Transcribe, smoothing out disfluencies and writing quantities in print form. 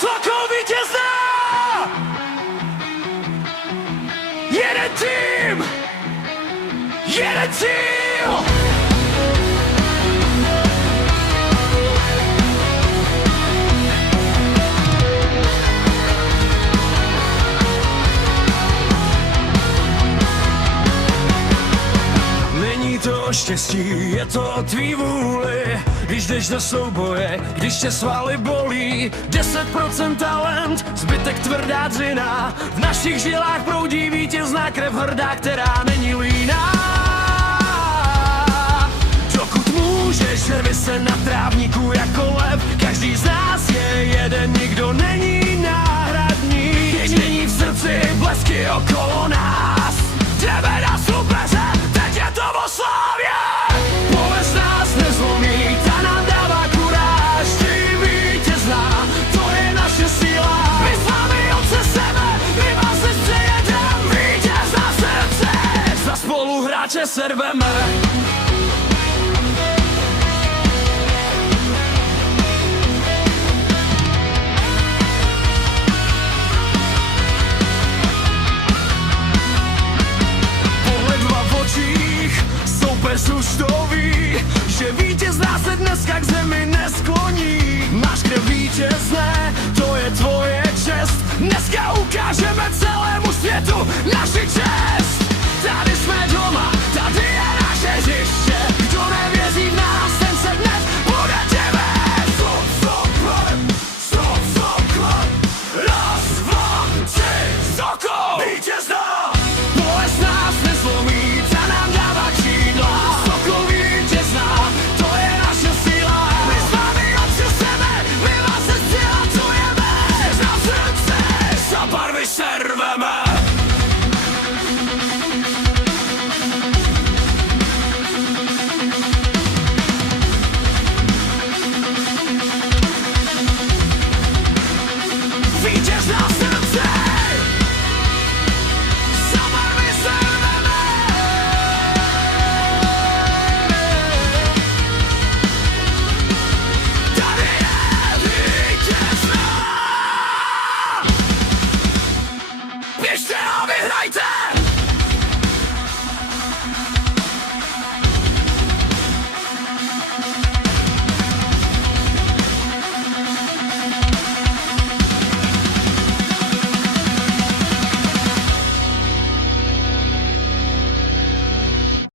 Sokol vítězná! Jeden tým! Jeden cíl! Není to o štěstí, je to o tvý vůli. Když jdeš do souboje, když tě svaly bolí. 10% talent, zbytek tvrdá dřina. V našich žilách proudí vítězná krev hrdá, která není líná. Dokud můžeš, rvi se na trávníku jako lev. Každý z nás je jeden, nikdo není náhradní. Když není v srdci blesky okolo nás, jdeme na soupeře, teď je to o slávě. Bolest nás nezlomí, ta nám dává kuráž. Ty vítězná, to je naše síla. My s vámi od sebe, my vás nepřejedem. Vítězná srdce, za spoluhráče se rveme. Soupeř už to ví, že vítězná se dneska k zemi neskloní. Máš krev vítězné, to je tvoje čest. Dneska ukážeme celému světu naši čest.